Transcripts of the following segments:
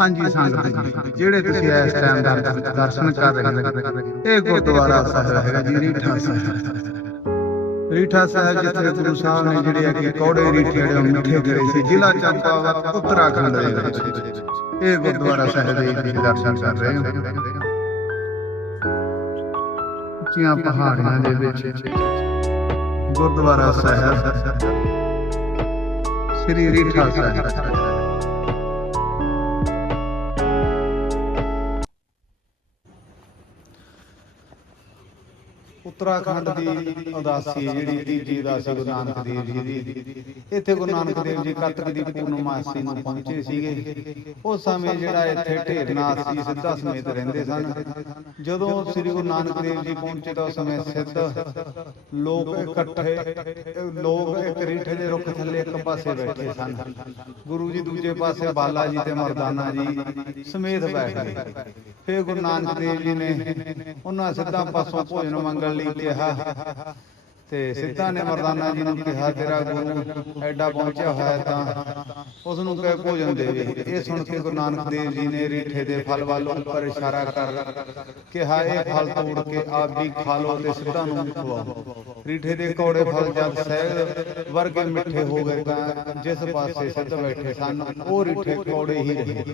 ਹਾਂਜੀ ਸੰਗਤ ਜੀ ਜਿਹੜੇ ਤੁਸੀਂ ਇਸ ਟਾਈਮ ਦਰਸ਼ਨ ਕਰ ਰਹੇ ਹੋ ਇਹ ਗੁਰਦੁਆਰਾ ਸਾਹਿਬ ਹੈਗਾ ਜੀ ਰੀਠਾ ਸਾਹਿਬ। ਰੀਠਾ ਸਾਹਿਬ ਜਿੱਥੇ ਗੁਰੂ ਸਾਹਿਬ ਨੇ ਜਿਹੜੇ ਅੱਗੇ ਕੌੜੇ ਰੀਠੇ ਜਿਹੜੇ ਉਹ ਮਿੱਠੇ ਕਰੇ ਸੀ ਜ਼ਿਲ੍ਹਾ ਚੰਪਾਵਤ ਉੱਤਰਾਖੰਡ ਦੇ ਵਿੱਚ। ਇਹ ਗੁਰਦੁਆਰਾ ਸਾਹਿਬ ਦੇ ਤੁਸੀਂ ਦਰਸ਼ਨ ਕਰ ਰਹੇ ਹੋ। ਉੱਚੀਆਂ ਪਹਾੜੀਆਂ ਦੇ ਵਿੱਚ ਗੁਰਦੁਆਰਾ ਸਾਹਿਬ। ਸ੍ਰੀ ਰੀਠਾ ਸਾਹਿਬ। ਉੱਤਰਾਖੰਡ ਦੀ ਉਦਾਸੀ ਜਿਹੜੀ ਤੀਜੀ ਉਦਾਸੀ ਗੁਰੂ ਨਾਨਕ ਦੇਵ ਜੀ ਦੀ। ਇੱਥੇ ਗੁਰੂ ਨਾਨਕ ਦੇਵ ਜੀ ਕੱਤਕ ਦੀ ਪੂਰਨਮਾਸੀ ਨੂੰ ਪਹੁੰਚੇ ਸੀਗੇ। ਉਸ ਸਮੇਂ ਜਿਹੜਾ ਇੱਥੇ ਢੇਰਨਾਥ ਸੀ, ਸਿੱਧਾ ਸਮੇਤ ਰਹਿੰਦੇ ਸਨ। ਜਦੋਂ ਸ੍ਰੀ ਗੁਰੂ ਨਾਨਕ ਦੇਵ ਜੀ ਪਹੁੰਚੇ ਤਾਂ ਉਸ ਸਮੇਂ ਸਿੱਧ ਲੋਕ ਇਕੱਠੇ, ਲੋਕ ਇੱਕ ਰੀਠੇ ਦੇ ਰੁੱਖ ਥੱਲੇ ਇੱਕ ਪਾਸੇ ਬੈਠੇ ਸਨ। ਗੁਰੂ ਜੀ ਦੂਜੇ ਪਾਸੇ ਬਾਲਾ ਜੀ ਤੇ ਮਰਦਾਨਾ ਜੀ ਸਮੇਤ ਬੈਠ। ਗਏ ਫਿਰ ਗੁਰੂ ਨਾਨਕ ਦੇਵ ਜੀ ਨੇ ਉਹਨਾਂ ਸਿੱਧਾ ਪਾਸੋਂ ਭੋਜਨ ਮੰਗਣ ਲਈ ਕਿਹਾ ਤੇ ਸਿੱਧਾ ਨੇ ਮਰਦਾਨਾ ਜੀ ਨੂੰ ਕਿਹਾ ਤੇਰਾ ਗੁਰੂ ਐਡਾ ਪਹੁੰਚਿਆ ਹੋਇਆ ਤਾਂ ਉਸ ਨੂੰ ਕਹੇ ਭੋਜਨ ਦੇਵੇ ਇਹ ਸੁਣ ਕੇ ਗੁਰੂ ਨਾਨਕ ਦੇਵ ਜੀ ਨੇ ਰੀਠੇ ਦੇ ਫਲ ਵੱਲ ਉੱਪਰ ਇਸ਼ਾਰਾ ਕਰ ਕਿਹਾ ਇਹ ਫਲ ਤੋੜ ਕੇ ਆਪ ਵੀ ਖਾ ਲਓ ਤੇ ਸਿੱਧਾ ਨੂੰ ਖਵਾਓ। ਰੀਠੇ ਦੇ ਕੌੜੇ ਫਲ ਜਦ ਸਹਿਜ ਵਰਗੇ ਮਿੱਠੇ ਹੋ ਗਏ ਤਾਂ ਜਿਸ ਪਾਸੇ ਸਿੱਧ ਬੈਠੇ ਸਨ ਉਹ ਰੀਠੇ ਕੌੜੇ ਹੀ ਰਹੇ।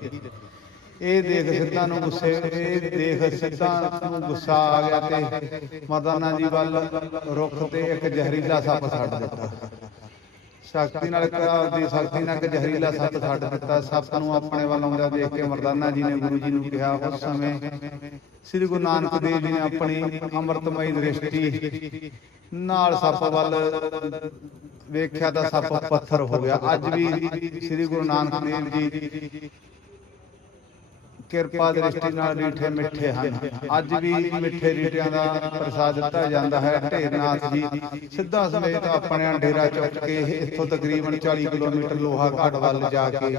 ਇਹ ਦੇਖ ਸਿੱਧਾ ਨੂੰ ਗੁੱਸੇ, ਇਹ ਦੇਖ ਸਿੱਧਾ ਨੂੰ ਗੁੱਸਾ ਆ ਗਿਆ ਤੇ ਮਰਦਾਨਾ ਜੀ ਵੱਲ ਰੁੱਖ ਤੇ ਇੱਕ ਜ਼ਹਿਰੀਲਾ ਸੱਪ ਛੱਡ ਦਿੱਤਾ। ਸ਼ਕਤੀ ਨਾਲ ਦੀ ਸ਼ਕਤੀ ਨਾਲ ਇੱਕ ਜ਼ਹਿਰੀਲਾ ਸੱਪ ਛੱਡ ਦਿੱਤਾ। ਸੱਪ ਨੂੰ ਆਪਣੇ ਵੱਲ ਆਉਂਦਾ ਦੇਖ ਕੇ ਮਰਦਾਨਾ ਜੀ ਨੇ ਗੁਰੂ ਜੀ ਨੂੰ ਕਿਹਾ, ਉਸ ਸਮੇਂ ਸ੍ਰੀ ਗੁਰੂ ਨਾਨਕ ਦੇਵ ਜੀ ਨੇ ਆਪਣੀ ਅੰਮ੍ਰਿਤਮਈ ਦ੍ਰਿਸ਼ਟੀ ਨਾਲ ਸੱਪ ਵੱਲ ਵੇਖਿਆ ਤਾਂ ਸੱਪ ਪੱਥਰ ਹੋ ਗਿਆ। ਅੱਜ ਵੀ ਸ੍ਰੀ ਗੁਰੂ ਨਾਨਕ ਦੇਵ ਜੀ ਕਿਰਪਾ ਦ੍ਰਿਸ਼ਟੀ ਨਾਲ ਰੀਠੇ ਮਿੱਠੇ ਹਨ। ਅੱਜ ਵੀ ਮਿੱਠੇ ਰੀਠਿਆਂ ਦਾ ਪ੍ਰਸਾਦ ਦਿੱਤਾ ਜਾਂਦਾ ਹੈ। ਢੇਰਨਾਥ ਜੀ ਸਿੱਧਾ ਸਮੇਤ ਆਪਣਾ ਡੇਰਾ ਚੁੱਕ ਕੇ ਇੱਥੋਂ ਤਕਰੀਬਨ 40 ਕਿਲੋਮੀਟਰ ਲੋਹਾ ਘਾਟ ਵੱਲ ਜਾ ਕੇ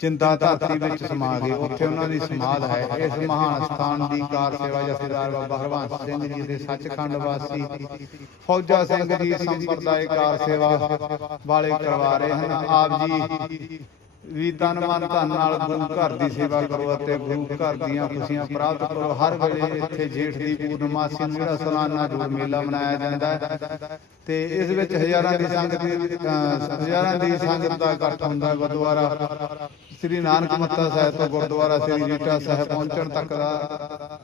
ਚਿੰਤਾ ਧਰਤੀ ਵਿੱਚ ਸਮਾ ਗਏ। ਉੱਥੇ ਉਹਨਾਂ ਦੀ ਸਮਾਧ ਹੈ। ਇਸ ਮਹਾਨ ਸਥਾਨ ਦੀ ਕਾਰ ਸੇਵਾ ਜਥੇਦਾਰ ਬਾਬਾ ਹਰਵੰਸ ਸਿੰਘ ਜੀ ਦੇ ਸੱਚਖੰਡ ਵਾਸੀ ਫੌਜਾ ਸਿੰਘ ਜੀ ਸੰਪਰਦਾਇ ਕਾਰ ਸੇਵਾ ਵਾਲੇ ਕਰਵਾ ਰਹੇ ਹਨ। ਆਪ ਜੀ ਵੀ ਤਨ ਮਨ ਧਨ ਨਾਲ ਗੁਰੂ ਘਰ ਦੀ ਸੇਵਾ ਕਰੋ ਅਤੇ ਗੁਰੂ ਘਰ ਦੀਆਂ ਖੁਸ਼ੀਆਂ ਪ੍ਰਾਪਤ ਕਰੋ। ਹਰ ਵੇਲੇ ਇੱਥੇ ਜੇਠ ਦੀ ਪੂਰਨਮਾਸੀ ਨੂੰ ਜਿਹੜਾ ਸਾਲਾਨਾ ਜੋੜ ਮੇਲਾ ਮਨਾਇਆ ਜਾਂਦਾ ਹੈ ਤੇ ਇਸ ਵਿੱਚ ਹਜ਼ਾਰਾਂ ਦੀ ਸੰਗਤ ਹਜ਼ਾਰਾਂ ਦੀ ਸੰਗਤ ਦਾ ਇਕੱਠ ਹੁੰਦਾ ਹੈ ਗੁਰਦੁਆਰਾ। ਸ੍ਰੀ ਨਾਨਕ ਮੱਤਾ ਸਾਹਿਬ ਤੋਂ ਗੁਰਦੁਆਰਾ ਸ੍ਰੀ ਰੀਟਾ ਸਾਹਿਬ ਪਹੁੰਚਣ ਤੱਕ ਦਾ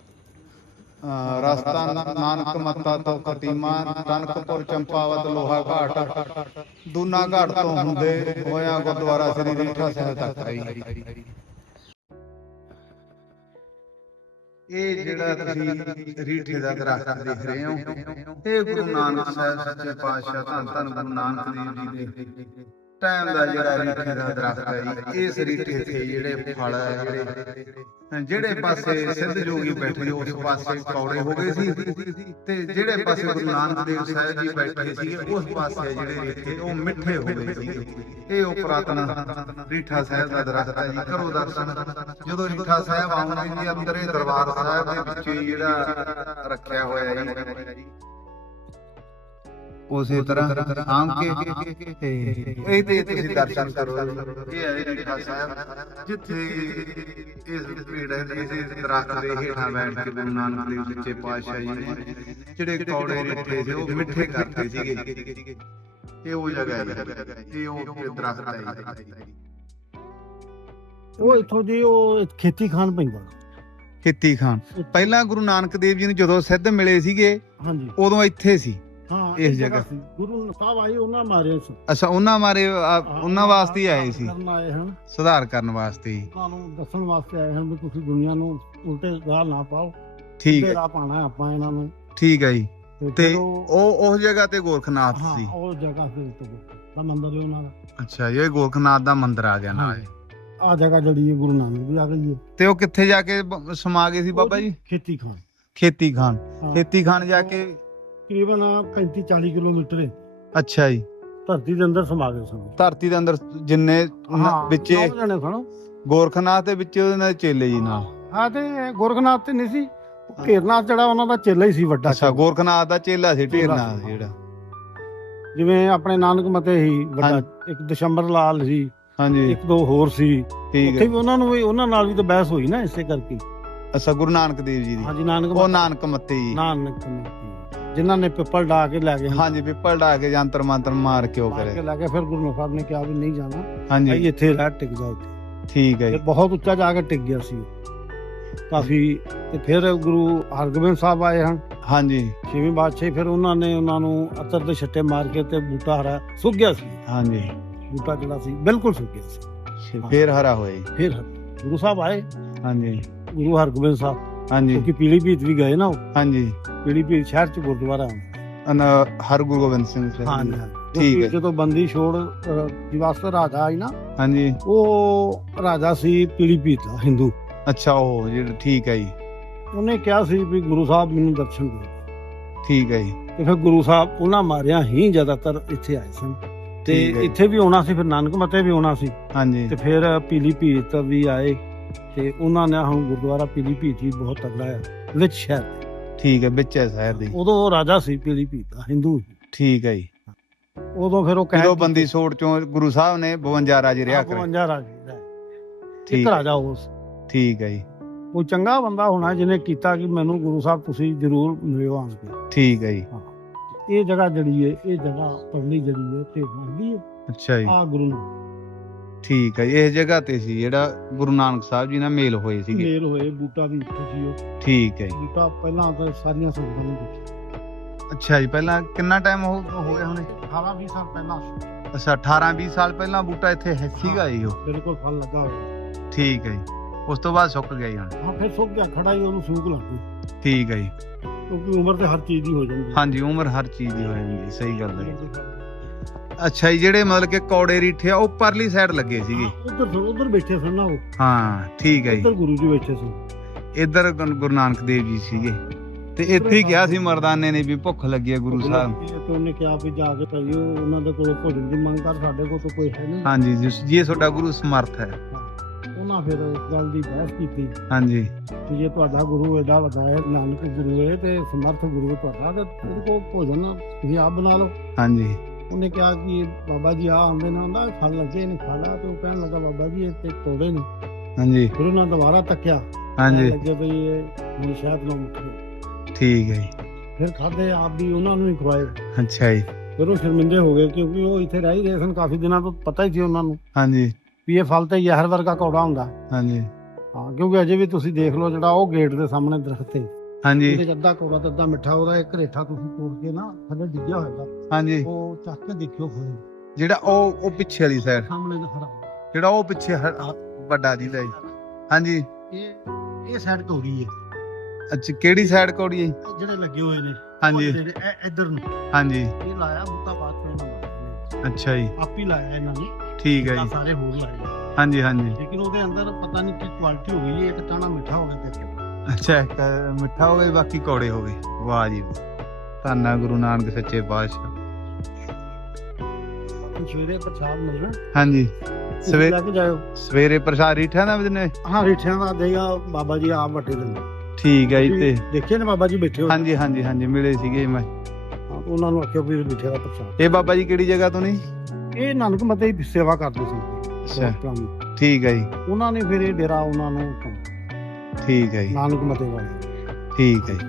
ਰਸਤਾ ਨਾਨਕ ਮੱਤਾ ਤੋਂ ਕਟੀਮਾ ਟਨਕਪੁਰ ਚੰਪਾਵਤ ਲੋਹਾ ਘਾਟ ਦੂਨਾ ਘਾਟ ਤੋਂ ਹੁੰਦੇ ਹੋਇਆ ਗੁਰਦੁਆਰਾ ਸ੍ਰੀ ਰੀਠਾ ਸਾਹਿਬ ਤੱਕ ਆਈ। ਇਹ ਜਿਹੜਾ ਤੁਸੀਂ ਰੀਠੇ ਦਾ ਦਰਖਤ ਦੇਖ ਰਹੇ ਹੋ, ਇਹ ਗੁਰੂ ਨਾਨਕ ਸਾਹਿਬ ਸੱਚੇ ਪਾਤਸ਼ਾਹ ਧੰਨ ਧੰਨ ਗੁਰੂ ਨਾਨਕ ਦੇਵ ਜੀ ਦੇ ਟਾਈਮ ਦਾ ਜਿਹੜਾ ਰੀਠੇ ਦਾ ਦਰਖਤ ਹੈ ਜੀ, ਇਸ ਰੀਠੇ ਤੇ ਜਿਹੜੇ ਫਲ ਜਿਹੜੇ। ਜਿਹੜੇ ਪਾਸੇ ਸਿੱਧ ਜੋਗੀ ਬੈਠੇ ਉਸ ਪਾਸੇ ਕੌੜੇ ਹੋ ਗਏ ਸੀ। ਤੇ ਜਿਹੜੇ ਪਾਸੇ ਗੁਰੂ ਨਾਨਕ ਦੇਵ ਸਾਹਿਬ ਜੀ ਬੈਠੇ ਸੀਗੇ ਉਸ ਪਾਸੇ ਜਿਹੜੇ ਰੀਠੇ ਉਹ ਮਿੱਠੇ ਹੋ ਗਏ ਸੀ। ਇਹ ਉਹ ਪੁਰਾਤਨ ਰੀਠਾ ਸਾਹਿਬ ਦਾ ਦਰਖਤ ਹੈ ਜੀ ਕਰੋ ਦਰਸ਼ਨ। ਜਦੋਂ ਰੀਠਾ ਸਾਹਿਬ ਆਉਂਦੇ ਜੀ ਅੰਦਰ ਦਰਬਾਰ ਸਾਹਿਬ ਦੇ ਵਿੱਚ ਜਿਹੜਾ ਰੱਖਿਆ ਹੋਇਆ ਹੈ ਉਸੇ ਤਰ੍ਹਾਂ ਆਮ ਕੇ ਤੇ ਇਹ ਤੇ ਤੁਸੀਂ ਦਰਸ਼ਨ ਕਰੋ। ਇਹ ਹੈ ਰੀਠਾ ਸਾਹਿਬ ਜਿੱਥੇ ਇਸ ਭੀੜ ਹੈ ਇਸ ਦਰਖਤ ਦੇ ਹੇਠਾਂ ਬੈਠ ਕੇ ਗੁਰੂ ਨਾਨਕ ਦੇਵ ਸੱਚੇ ਪਾਤਸ਼ਾਹ ਜੀ ਨੇ ਜਿਹੜੇ ਕੌੜੇ ਰੀਠੇ ਸੀ ਉਹ ਮਿੱਠੇ ਕਰਦੇ ਸੀਗੇ। ਇਹ ਉਹ ਜਗ੍ਹਾ ਹੈ ਇਹ ਉਹ ਦਰਖਤ ਹੈ। ਉਹ ਇੱਥੋਂ ਦੀ ਉਹ ਖੇਤੀ ਖਾਨ ਪੈਂਦਾ। ਖੇਤੀ ਖਾਨ ਪਹਿਲਾਂ ਗੁਰੂ ਨਾਨਕ ਦੇਵ ਜੀ ਨੂੰ ਜਦੋਂ ਸਿੱਧ ਮਿਲੇ ਸੀਗੇ ਹਾਂਜੀ। ਉਦੋਂ ਇੱਥੇ ਸੀ। ਹਾਂ ਇਸ ਇਹ ਜਗ੍ਹਾ। ਸੀ। ਗੁਰੂ ਸਾਹਿਬ ਆਏ ਉਹਨਾਂ ਮਾਰੇ ਸੀ ਅੱਛਾ ਉਹਨਾਂ ਮਾਰੇ ਆ, ਉਹਨਾਂ ਵਾਸਤੇ ਹੀ ਆਏ ਸੀ। ਕਰਨ ਆਏ ਹਨ। ਸੁਧਾਰ ਕਰਨ ਵਾਸਤੇ ਹੀ। ਨੂੰ ਦੱਸਣ ਵਾਸਤੇ ਆਏ ਹਨ ਵੀ ਤੁਸੀਂ ਦੁਨੀਆ ਨੂੰ ਉਲਟੇ ਰਾਹ ਨਾ ਪਾਓ। ਠੀਕ ਹੈ। ਪਾਣਾ ਆਪਾਂ ਇਹਨਾਂ ਨੂੰ। ਠੀਕ ਹੈ ਜੀ। ਤੇ ਫਿਰ ਉਹ- ਉਹ ਉਸ ਜਗ੍ਹਾ ਤੇ ਗੋਰਖਨਾਥ ਹਾਂ ਸੀ। ਉਹ ਜਗ੍ਹਾ ਦੇ ਉੱਤੇ ਦਾ ਮੰਦਰ ਹੈ ਉਹਨਾਂ ਦਾ। ਅੱਛਾ ਇਹ ਗੋਰਖਨਾਥ ਦਾ ਮੰਦਿਰ ਆ ਗਿਆ ਨਾਲ। ਹਾਂਜੀ। ਆ ਜਗ੍ਹਾ ਜਿਹੜੀ ਹੈ ਗੁਰੂ ਨਾਨਕ ਦੀ ਆ ਗਈ ਹੈ। ਤੇ ਉਹ ਕਿੱਥੇ ਜਾ ਕੇ ਬ- ਸਮਾ ਗਏ ਸੀ ਬਾਬਾ ਜੀ ਖੇਤੀ ਖਾਨ ਖੇਤੀ ਖਾਨ ਹਾਂ। ਖੇਤੀ ਖਾਨ ਜਾ ਕੇ ਤਕਰੀਬਨ 35 40 ਕਿਲੋਮੀਟਰ ਹੈ। ਅੱਛਾ ਜੀ। ਧਰਤੀ ਦੇ ਅੰਦਰ ਸਮਾ ਗਏ ਸਨ। ਧਰਤੀ ਦੇ ਅੰਦਰ ਜਿੰਨੇ ਵਿੱਚੇ ਨੌ ਜਣੇ ਸਨ। ਗੋਰਖਨਾਥ ਦੇ ਵਿੱਚ ਉਹਨਾਂ ਦੇ ਚੇਲੇ ਜੀ ਨਾਲ। ਹਾਂ ਤੇ ਗੋਰਖਨਾਥ ਤੇ ਨਹੀਂ ਸੀ। ਘੇਰਨਾਥ ਜਿਹੜਾ ਉਹਨਾਂ ਦਾ ਚੇਲਾ ਹੀ ਸੀ ਵੱਡਾ ਅੱਛਾ ਗੋਰਖਨਾਥ ਦਾ ਚੇਲਾ ਸੀ ਢੇਰਨਾਥ ਜਿਹੜਾ। ਜਿਵੇਂ ਆਪਣੇ ਨਾਨਕ ਮਤੇ ਹੀ ਵੱਡਾ। ਇੱਕ ਦਸ਼ੰਬਰ ਲਾਲ ਸੀ ਹਾਂਜੀ। ਇੱਕ ਦੋ ਹੋਰ ਸੀ। ਠੀਕ ਉੱਥੇ ਹੈ। ਵੀ ਉਹਨਾਂ ਨੂੰ ਵੀ ਉਹਨਾਂ ਨਾਲ ਵੀ ਤਾਂ ਬਹਿਸ ਹੋਈ ਨਾ ਇਸੇ ਕਰਕੇ। ਅੱਛਾ ਗੁਰੂ ਨਾਨਕ ਦੇਵ ਜੀ ਦੀ। ਹਾਂਜੀ ਨਾਨਕ ਉਹ ਨਾਨਕ ਮੱਤੇ ਜੀ। ਨਾਨਕ ਮੱਤੀ। ਜਿਨ੍ਹਾਂ ਨੇ ਪਿੱਪਲ ਡਾ ਕੇ ਲੈ ਗਏ। ਹਾਂਜੀ ਪਿੱਪਲ ਢਾ ਕੇ ਜੰਤਰ ਮੰਤਰ ਮਾਰ ਕੇ ਉਹ ਕੇ ਕਰੇ। ਲੈ ਗਏ ਫਿਰ ਗੁਰੂ ਨਾਨਕ ਸਾਹਿਬ ਨੇ ਕਿਹਾ ਵੀ ਨਹੀਂ ਜਾਣਾ। ਹਾਂਜੀ। ਇੱਥੇ ਰਹਿ ਟਿਕ ਜਾ ਇੱਥੇ। ਠੀਕ ਹੈ ਜੀ। ਬਹੁਤ ਉੱਚਾ ਜਾ ਕੇ ਟਿਕ ਗਿਆ ਸੀ। ਕਾਫੀ ਤੇ ਫਿਰ ਗੁਰੂ ਹਰਗੋਬਿੰਦ ਸਾਹਿਬ ਆਏ ਹਨ। ਹਾਂਜੀ। ਛੇਵੀਂ ਬਾਦਸ਼ਾਹ ਫਿਰ ਉਹਨਾਂ ਨੇ ਉਹਨਾਂ ਨੂੰ ਅਤਰ ਦੇ ਛੱਟੇ ਮਾਰ ਕੇ ਤੇ ਬੂਟਾ ਹਰਾ ਸੁੱਕ ਗਿਆ ਸੀ। ਹਾਂਜੀ। ਬੂਟਾ ਜਿਹੜਾ ਸੀ ਬਿਲਕੁਲ ਸੁੱਕ ਗਿਆ ਸੀ। ਫੇਰ ਹਰਾ ਹੋਏ ਫਿਰ ਗੁਰੂ ਸਾਹਿਬ ਆਏ। ਹਾਂਜੀ। ਗੁਰੂ ਹਰਗੋਬਿੰਦ ਸਾਹਿਬ। ਹਾਂਜੀ। ਕਿਉਂਕਿ ਪੀਲੀਭੀਤ ਵੀ ਗਏ ਨਾ ਉਹ। ਹਾਂਜੀ। ਪੀਲੀਭੀਤ ਸ਼ਹਿਰ ਚ ਗੁਰਦੁਆਰਾ ਹੈ। ਅਨ ਹਰ ਗੁਰੂ ਗੋਬਿੰਦ ਸਿੰਘ ਜੀ। ਹਾਂਜੀ ਠੀਕ ਹੈ। ਜਦੋਂ ਬੰਦੀ ਛੋੜ ਦਿਵਸ ਰਾਜਾ ਆਈ ਨਾ ਹਾਂਜੀ। ਉਹ ਰਾਜਾ ਸੀ ਪੀਲੀਭੀਤ ਦਾ ਹਿੰਦੂ। ਅੱਛਾ ਉਹ ਜਿਹੜਾ ਠੀਕ ਹੈ ਜੀ। ਉਹਨੇ ਕਿਹਾ ਸੀ ਵੀ ਗੁਰੂ ਸਾਹਿਬ ਮੈਨੂੰ ਦਰਸ਼ਨ ਦਿਓ ਠੀਕ ਹੈ ਜੀ। ਤੇ ਫਿਰ ਗੁਰੂ ਸਾਹਿਬ ਉਹਨਾਂ ਮਾਰਿਆ ਹੀ ਜ਼ਿਆਦਾਤਰ ਇੱਥੇ ਆਏ ਸਨ। ਤੇ ਠੀਕ ਹੈ ਜੀ। ਇੱਥੇ ਵੀ ਆਉਣਾ ਸੀ ਫਿਰ ਨਾਨਕ ਮੱਤੇ ਵੀ ਆਉਣਾ ਸੀ। ਹਾਂਜੀ। ਤੇ ਫਿਰ ਪੀਲੀਭੀਤ ਵੀ ਆਏ। ਤੇ ਉਹਨਾਂ ਨੇ ਹੁਣ ਗੁਰਦੁਆਰਾ ਪੀਲੀਭੀਤ ਵੀ ਬਹੁਤ ਤਗੜਾ ਹੈ ਵਿੱਚ ਸ਼ਹਿਰ। ਠੀਕ ਹੈ ਵਿੱਚ ਹੈ ਸ਼ਹਿਰ ਦੀ ਉਦੋਂ ਉਹ ਰਾਜਾ ਸੀ ਪੀਲੀਭੀਤ ਦਾ ਹਿੰਦੂ ਸੀ। ਠੀਕ ਹੈ ਜੀ। ਉਦੋਂ ਫਿਰ ਉਹ ਕਹਿ ਜਦੋਂ ਬੰਦੀ ਸੋੜ ਚੋਂ ਗੁਰੂ ਸਾਹਿਬ ਨੇ 52 ਰਾਜੇ ਰਿਹਾ ਕਰੇ। 52 ਰਾਜੇ ਦਾ ਠੀਕ। ਰਾਜਾ ਉਸ ਠੀਕ ਹੈ ਜੀ। ਉਹ ਚੰਗਾ ਬੰਦਾ ਹੋਣਾ ਜਿਹਨੇ ਕੀਤਾ ਕਿ ਮੈਨੂੰ ਗੁਰੂ ਸਾਹਿਬ ਤੁਸੀਂ ਜ਼ਰੂਰ ਮਿਲਿਓ ਆਣ ਕੇ ਠੀਕ ਹੈ ਜੀ। ਇਹ ਜਗ੍ਹਾ ਜਿਹੜੀ ਹੈ ਇਹ ਜਗ੍ਹਾ ਪਰਲੀ ਜਿਹੜੀ ਹੈ ਤੇ ਮੰਗੀ ਹੈ। ਅੱਛਾ ਜੀ। ਆ ਗੁਰੂ ਠੀਕ ਹੈ ਜੀ ਇਸ ਜਗ੍ਹਾ ਤੇ ਸੀ ਜਿਹੜਾ ਗੁਰੂ ਨਾਨਕ ਸਾਹਿਬ ਜੀ ਨਾਲ ਮੇਲ ਹੋਏ ਸੀਗੇ। ਮੇਲ ਹੋਏ ਬੂਟਾ ਵੀ ਇੱਥੇ ਸੀ ਉਹ। ਠੀਕ ਹੈ ਜੀ। ਬੂਟਾ ਪਹਿਲਾਂ ਤਾਂ ਸਾਰੀਆਂ ਸੁਣਦਾ ਨਹੀਂ ਦੇਖਿਆ। ਅੱਛਾ ਜੀ ਪਹਿਲਾਂ ਕਿੰਨਾ ਟਾਈਮ ਹੋ ਹੋ ਗਿਆ ਹੁਣੇ? 18 20 ਸਾਲ ਪਹਿਲਾਂ। ਅੱਛਾ 18 20 ਸਾਲ ਪਹਿਲਾਂ ਬੂਟਾ ਇੱਥੇ ਹੈ ਸੀਗਾ ਜੀ ਉਹ? ਬਿਲਕੁਲ ਫਲ ਲੱਗਾ ਹੋਇਆ। ਠੀਕ ਹੈ ਜੀ। ਉਸ ਤੋਂ ਬਾਅਦ ਸੁੱਕ ਗਿਆ ਜੀ ਹੁਣ? ਹਾਂ ਫਿਰ ਸੁੱਕ ਗਿਆ ਖੜਾ ਹੀ ਉਹਨੂੰ ਸੂਕ ਲੱਗ ਗਈ ਠੀਕ ਹੈ ਜੀ। ਕਿਉਂਕਿ ਉਮਰ ਤੇ ਹਰ ਚੀਜ਼ ਦੀ ਹੋ ਜਾਂਦੀ ਹਾਂਜੀ ਉਮਰ ਹਰ ਚੀਜ਼ ਦੀ ਹੋ ਜਾਂਦੀ ਹੈ, ਸਹੀ ਗੱਲ ਹੈ ਅੱਛਾ ਜੀ ਜਿਹੜੇ ਮਤਲਬ ਕਿ ਕੌੜੇ ਰੀਠੇ ਆ ਉਹ ਪਰਲੀ ਸਾਈਡ ਲੱਗੇ ਸੀਗੇ। ਉਧਰ ਉਧਰ ਬੈਠੇ ਸਨ ਨਾ ਉਹ। ਹਾਂ ਠੀਕ ਹੈ ਜੀ। ਉਧਰ ਗੁਰੂ ਜੀ ਬੈਠੇ ਸਨ। ਇੱਧਰ ਗੁਰ- ਗੁਰੂ ਨਾਨਕ ਦੇਵ ਜੀ ਸੀਗੇ। ਤੇ ਇੱਥੇ ਹੀ ਕਿਹਾ ਸੀ ਮਰਦਾਨੇ ਨੇ ਵੀ ਭੁੱਖ ਲੱਗੀ ਹੈ ਗੁਰੂ ਸਾਹਿਬ। ਤੇ ਉਹਨੇ ਕਿਹਾ ਵੀ ਜਾ ਕੇ ਭਾਈ ਉਹ ਉਹਨਾਂ ਦੇ ਕੋਲ ਭੋਜਨ ਦੀ ਮੰਗ ਕਰ ਸਾਡੇ ਕੋਲ ਤਾਂ ਕੋਈ ਹੈ ਨਹੀਂ। ਹਾਂਜੀ ਜੀ ਜੀ ਇਹ ਤੁਹਾਡਾ ਗੁਰੂ ਸਮਰਥ ਹੈ। ਉਹਨਾਂ ਫਿਰ ਇਸ ਗੱਲ ਦੀ ਬਹਿਸ ਕੀਤੀ। ਹਾਂਜੀ। ਕਿ ਜੇ ਤੁਹਾਡਾ ਗੁਰੂ ਐਡਾ ਵੱਡਾ ਹੈ ਨਾਨਕ ਗੁਰੂ ਹੈ ਤੇ ਸਮਰਥ ਗੁਰੂ ਹੈ ਤੁਹਾਡਾ ਤੇ ਇਹਦੇ ਕੋਲ ਭੋਜਨ ਤੁਸੀਂ ਆਪ ਬਣਾ ਲਓ। ਹਾਂਜੀ। ਉਹਨੇ ਕਿਹਾ ਕਿ ਬਾਬਾ ਜੀ ਆ ਆਉਂਦੇ ਨੇ ਹੁੰਦਾ ਫਲ ਲੱਗੇ ਨੇ ਖਾ ਲਾ ਤੇ ਉਹ ਕਹਿਣ ਲੱਗਾ ਬਾਬਾ ਜੀ ਇਹ ਤੇ ਤੋੜੇ ਨੇ। ਹਾਂਜੀ। ਫਿਰ ਉਹਨਾਂ ਦੁਬਾਰਾ ਤੱਕਿਆ। ਹਾਂਜੀ। ਲੱਗੇ ਵੀ ਇਹ ਸ਼ਾਇਦ ਨਾ ਮੁੱਕੇ ਠੀਕ ਹੈ ਫਿਰ ਖਾਦੇ ਆਪ ਵੀ ਉਹਨਾਂ ਨੂੰ ਹੀ ਖਵਾਏ। ਅੱਛਾ ਜੀ। ਫਿਰ ਉਹ ਸ਼ਰਮਿੰਦੇ ਹੋ ਗਏ ਕਿਉਂਕਿ ਉਹ ਇੱਥੇ ਰਹਿ ਹੀ ਰਹੇ ਸਨ ਕਾਫੀ ਦਿਨਾਂ ਤੋਂ ਪਤਾ ਹੀ ਸੀ ਉਹਨਾਂ ਨੂੰ ਹਾਂਜੀ। ਵੀ ਇਹ ਫਲ ਤੇ ਜ਼ਹਿਰ ਵਰਗਾ ਕੌੜਾ ਹੁੰਦਾ। ਹਾਂਜੀ। ਹਾਂ ਕਿਉਂਕਿ ਅਜੇ ਵੀ ਤੁਸੀਂ ਦੇਖ ਲਓ ਜਿਹੜਾ ਉਹ ਗੇਟ ਦੇ ਸਾਹਮਣੇ ਦਰਖਤ ਹੈ ਹਾਂਜੀ। ਇਹਦੇ 'ਚ ਅੱਧਾ ਕੌੜਾ ਤੇ ਅੱਧਾ ਮਿੱਠਾ ਉਹਦਾ ਇੱਕ ਰੇਠਾ ਤੁਸੀਂ ਤੋੜ ਕੇ ਨਾ ਥੱਲੇ ਡਿੱਗਿਆ ਹੋਏਗਾ ਹਾਂਜੀ। ਉਹ ਚੱਕ ਕੇ ਦੇਖਿਓ ਫਿਰ ਜਿਹੜਾ ਉਹ ਉਹ ਪਿੱਛੇ ਵਾਲੀ ਸਾਈਡ ਸਾਹਮਣੇ ਦਾ ਖੜਾ ਜਿਹੜਾ ਉਹ ਪਿੱਛੇ ਹ- ਵੱਡਾ ਜਿਹਦਾ ਜੀ। ਹਾਂਜੀ। ਇਹ ਇਹ ਸਾਈਡ ਤੋੜੀ ਹੈ ਅੱਛਾ ਕਿਹੜੀ ਸਾਈਡ ਕੌੜੀ ਹੈ ਇਹ ਜਿਹੜੇ ਲੱਗੇ ਹੋਏ ਨੇ। ਹਾਂਜੀ। ਇਹ ਇੱਧਰ ਨੂੰ। ਹਾਂਜੀ। ਇਹ ਲਾਇਆ ਬੂਟਾ ਬਾਤ में ਨਾ। ਅੱਛਾ ਜੀ। ਆਪ ਹੀ ਲਾਇਆ ਇਹਨਾਂ ਨੇ। ਠੀਕ ਹੈ ਤਾਂ ਜੀ। ਸਾਰੇ ਹੋਰ ਲਾਏ ਨੇ। ਹਾਂਜੀ ਹਾਂਜੀ। ਲੇਕਿਨ ਉਹਦੇ ਅੰਦਰ ਪਤਾ ਨਹੀਂ ਕੀ ਕੁਆਲਿਟੀ ਹੋ ਗਈ ਹੈ ਇੱਕ ਟਾਣਾ ਮਿੱਠਾ ਹੋ ਗਿਆ ਤੇ। ਅੱਛਾ ਇੱਕ ਮਿੱਠਾ ਹੋ ਗਿਆ ਬਾਕੀ ਕੌੜੇ ਹੋ ਗਏ ਵਾਹ ਜੀ। ਧੰਨਾ ਗੁਰੂ ਨਾਨਕ ਸੱਚੇ ਪਾਤਸ਼ਾਹ। ਸਵੇਰੇ ਪ੍ਰਸ਼ਾਦ ਮਿਲਣਾ। ਹਾਂਜੀ। ਸਵੇ ਲੈ ਕੇ ਜਾਇਓ। ਸਵੇਰੇ ਪ੍ਰਸਾਦ ਰੀਠਿਆਂ ਦਾ ਵੀ ਦਿਨੇ ਹਾਂ ਰਿਠਿਆਂ ਦਾ ਦੇਗਾ ਬਾਬਾ ਜੀ ਆਪ ਵੱਟੇ ਦਿੰਦੇ। ਠੀਕ ਹੈ ਜੀ ਤੇ ਦੇਖੇ ਨੇ ਬਾਬਾ ਜੀ ਬੈਠੇ ਹੋਏ? ਹਾਂਜੀ ਹਾਂਜੀ ਹਾਂਜੀ ਮਿਲੇ ਸੀਗੇ ਮੈਂ। ਹਾਂ, ਉਹਨਾਂ ਨੂੰ ਆਖਿਓ ਵੀ ਰਿਠੇ ਦਾ ਪ੍ਰਸ਼ਾਦ। ਇਹ ਬਾਬਾ ਜੀ ਕਿਹੜੀ ਜਗ੍ਹਾ ਤੋਂ ਨੇ? ਇਹ ਨਾਨਕ ਮਤੇ ਦੀ ਸੇਵਾ ਕਰਦੇ ਸੀ। ਅੱਛਾ। ਠੀਕ ਹੈ ਜੀ। ਉਹਨਾਂ ਨੇ ਫਿਰ ਇਹ ਡੇਰਾ ਉਹਨਾਂ ਨੂੰ ਠੀਕ ਹੈ ਜੀ। ਨਾਨਕ ਮਤੇ ਵਾਲੇ। ਠੀਕ ਹੈ ਜੀ।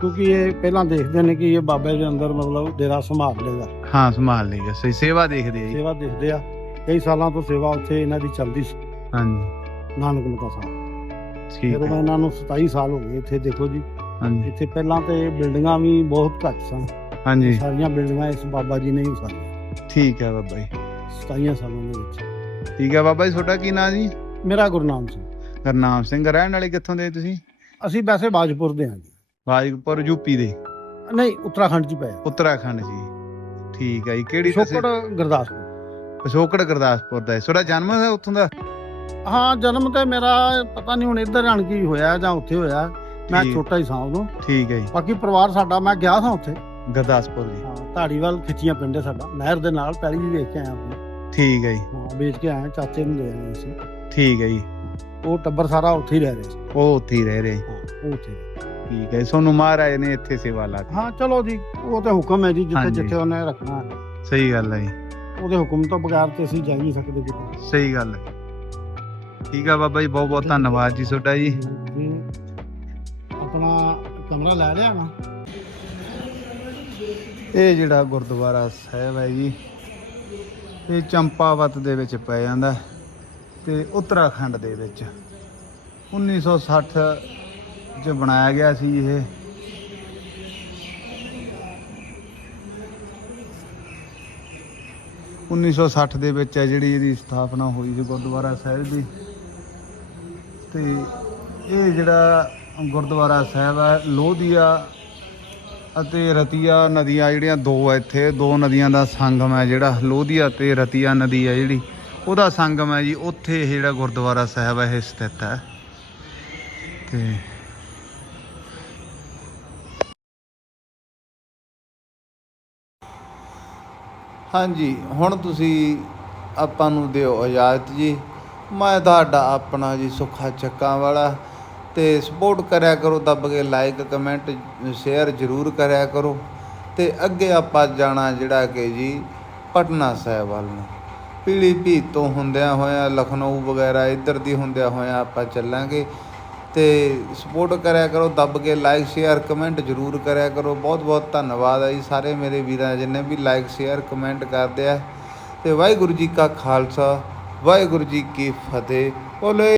ਕਿਉਂਕਿ ਇਹ ਪਹਿਲਾਂ ਦੇਖਦੇ ਨੇ ਕਿ ਇਹ ਬਾਬੇ ਦੇ ਅੰਦਰ ਮਤਲਬ ਡੇਰਾ ਸੰਭਾਲ ਲੇਗਾ। ਹਾਂ ਸੰਭਾਲ ਲਈਗਾ ਸਹੀ ਸੇਵਾ ਦੇਖਦੇ ਆ ਜੀ। ਸੇਵਾ ਦੇਖਦੇ ਆ। ਕਈ ਸਾਲਾਂ ਤੋਂ ਸੇਵਾ ਉੱਥੇ ਇਹਨਾਂ ਦੀ ਚੱਲਦੀ ਸੀ। ਹਾਂਜੀ। ਨਾਨਕ ਮਤਾ ਸਾਹਿਬ। ਠੀਕ ਜਦੋਂ ਹੈ। ਇਹਨਾਂ ਨੂੰ 27 ਸਾਲ ਹੋ ਗਏ ਇੱਥੇ ਦੇਖੋ ਜੀ। ਹਾਂਜੀ। ਇੱਥੇ ਪਹਿਲਾਂ ਤੇ ਬਿਲਡਿੰਗਾਂ ਵੀ ਬਹੁਤ ਘੱਟ ਸਨ। ਹਾਂਜੀ। ਸਾਰੀਆਂ ਬਿਲਡਿੰਗਾਂ ਇਸ ਬਾਬਾ ਜੀ ਨੇ ਹੀ ਉਸਾਰੀਆਂ ਠੀਕ ਹੈ ਬਾਬਾ ਜੀ। 27 ਸਾਲਾਂ ਦੇ ਵਿੱਚ। ਠੀਕ ਹੈ। ਬਾਬਾ ਜੀ ਤੁਹਾਡਾ ਕੀ ਨਾਮ ਜੀ? ਮੇਰਾ ਗੁਰਨਾਮ ਸਿੰਘ। ਗਰਨਾਮ ਸਿੰਘ ਰਹਿਣ ਵਾਲੇ ਕਿੱਥੋਂ ਦੇ ਤੁਸੀਂ? ਅਸੀਂ ਵੈਸੇ ਬਾਜਪੁਰ ਦੇ ਹਾਂ ਜੀ। ਬਾਜਪੁਰ ਯੂਪੀ ਦੇ? ਨਹੀਂ ਉੱਤਰਾਖੰਡ ਚ ਪਏ ਉੱਤਰਾਖੰਡ ਜੀ ਠੀਕ ਹੈ ਜੀ ਕਿਹੜੀ ਛੋਕੜ ਗੁਰਦਾਸਪੁਰ। ਪਿਛੋਕੜ ਗੁਰਦਾਸਪੁਰ ਦਾ ਹੈ। ਤੁਹਾਡਾ ਜਨਮ ਹੈ ਉੱਥੋਂ ਦਾ? ਹਾਂ ਜਨਮ ਤੇ ਮੇਰਾ ਪਤਾ ਨਹੀਂ ਹੁਣ ਇੱਧਰ ਆਣ ਕੀ ਹੋਇਆ ਜਾਂ ਉੱਥੇ ਹੋਇਆ। ਮੈਂ। ਛੋਟਾ ਹੀ ਸਾਂ ਉਦੋਂ। ਠੀਕ ਹੈ ਜੀ। ਬਾਕੀ ਪਰਿਵਾਰ ਸਾਡਾ ਮੈਂ ਗਿਆ ਸਾਂ ਉੱਥੇ। ਗੁਰਦਾਸਪੁਰ ਜੀ। ਹਾਂ ਧਾੜੀਵਾਲ ਖਿੱਚੀਆਂ ਪਿੰਡ ਹੈ ਸਾਡਾ। ਨਹਿਰ ਦੇ ਨਾਲ ਪਹਿਲੀ ਵੀ ਵੇਖ ਕੇ ਆਇਆ ਆਪਣੀ ਠੀਕ ਹੈ ਜੀ। ਹਾਂ ਵੇਚ ਕੇ ਆਇਆ ਚਾਚੇ ਨੂੰ ਦੇ ਆਏ ਸੀ ਠੀਕ ਹੈ ਜੀ। ਉਹ ਟੱਬਰ ਸਾਰਾ ਉੱਥੇ ਹੀ ਰਹਿ ਰਿਹਾ ਸੀ। ਉਹ ਉੱਥੇ ਹੀ ਰਹਿ ਰਹੇ ਉਹ ਉੱਥੇ ਠੀਕ ਹੈ ਸੋਨੂੰ ਮਹਾਰਾਜ ਨੇ ਇੱਥੇ ਸੇਵਾ ਲਾਤੀ ਹਾਂ ਚਲੋ ਜੀ ਉਹ ਤੇ ਹੁਕਮ ਹੈ ਜੀ ਜਿੱਥੇ ਹਾਂਜੀ। ਜਿੱਥੇ ਉਹਨੇ ਰੱਖਣਾ ਹੈ। ਸਹੀ ਗੱਲ ਹੈ ਜੀ। ਉਹਦੇ ਹੁਕਮ ਤੋਂ ਬਗੈਰ ਤੇ ਅਸੀਂ ਜਾ ਹੀ ਨਹੀਂ ਸਕਦੇ ਕਿਤੇ। ਸਹੀ ਗੱਲ ਹੈ। ਠੀਕ ਆ ਬਾਬਾ ਜੀ ਬਹੁਤ ਬਹੁਤ ਧੰਨਵਾਦ ਜੀ ਤੁਹਾਡਾ ਜੀ। ਜੀ ਆਪਣਾ ਕਮਰਾ ਲੈ ਲਿਆ ਨਾ। ਇਹ ਜਿਹੜਾ ਗੁਰਦੁਆਰਾ ਸਾਹਿਬ ਹੈ ਜੀ ਇਹ ਚੰਪਾਵਤ ਦੇ ਵਿੱਚ ਪੈ ਜਾਂਦਾ। ਹੈ ਤੇ ਉੱਤਰਾਖੰਡ ਦੇ ਵਿੱਚ। 1960 ਚ ਬਣਾਇਆ ਗਿਆ ਸੀ ਇਹ। ਉੱਨੀ ਸੌ ਸੱਠ ਦੇ ਵਿੱਚ ਹੈ ਜਿਹੜੀ ਇਹਦੀ ਸਥਾਪਨਾ ਹੋਈ ਸੀ ਗੁਰਦੁਆਰਾ ਸਾਹਿਬ ਦੀ। ਤੇ ਇਹ ਜਿਹੜਾ ਗੁਰਦੁਆਰਾ ਸਾਹਿਬ ਹੈ ਲੋਧੀਆ ਅਤੇ ਰਤੀਆ ਨਦੀਆਂ ਜਿਹੜੀਆਂ ਦੋ ਆ ਇੱਥੇ, ਦੋ ਨਦੀਆਂ ਦਾ ਸੰਗਮ ਹੈ ਜਿਹੜਾ, ਲੋਧੀਆ ਤੇ ਰਤੀਆ ਨਦੀ ਹੈ ਜਿਹੜੀ। ਉਹਦਾ ਸੰਗਮ ਹੈ ਜੀ, ਉੱਥੇ ਇਹ ਜਿਹੜਾ ਗੁਰਦੁਆਰਾ ਸਾਹਿਬ ਹੈ, ਇਹ ਸਥਿਤ ਹੈ। ਤੇ ਹਾਂਜੀ, ਹੁਣ ਤੁਸੀਂ ਆਪਾਂ ਨੂੰ ਦਿਓ ਇਜਾਜ਼ਤ ਜੀ। ਮੈਂ ਤੁਹਾਡਾ ਆਪਣਾ ਜੀ ਸੁੱਖਾ ਚੱਕਾਂ ਵਾਲਾ ਤੇ ਸਪੋਰਟ ਕਰਿਆ ਕਰੋ, ਦੱਬ ਕੇ ਲਾਈਕ ਕਮੈਂਟ ਸ਼ੇਅਰ ਜ਼ਰੂਰ ਕਰਿਆ ਕਰੋ। ਤੇ ਅੱਗੇ ਆਪਾਂ ਜਾਣਾ ਜਿਹੜਾ ਕਿ ਜੀ ਪਟਨਾ ਸਾਹਿਬ ਵੱਲ ਨੂੰ। ਪੀਲੀ ਭੀਤ ਤੋਂ ਹੁੰਦਿਆਂ ਹੋਇਆਂ, ਲਖਨਊ ਵਗੈਰਾ ਇੱਧਰ ਦੀ ਹੁੰਦਿਆਂ ਹੋਇਆਂ ਆਪਾਂ ਚੱਲਾਂਗੇ। ਤੇ ਸਪੋਰਟ ਕਰਿਆ ਕਰੋ, ਦੱਬ ਕੇ ਲਾਈਕ ਸ਼ੇਅਰ ਕਮੈਂਟ ਜ਼ਰੂਰ ਕਰਿਆ ਕਰੋ। ਬਹੁਤ ਬਹੁਤ ਧੰਨਵਾਦ ਹੈ ਜੀ ਸਾਰੇ ਮੇਰੇ ਵੀਰਾਂ ਜਿੰਨੇ ਵੀ ਲਾਈਕ ਸ਼ੇਅਰ ਕਮੈਂਟ ਕਰਦੇ ਆ। ਤੇ ਵਾਹਿਗੁਰੂ ਜੀ ਕਾ ਖਾਲਸਾ, ਵਾਹਿਗੁਰੂ ਜੀ ਕੀ ਫਤਿਹ। ਬੋਲੇ।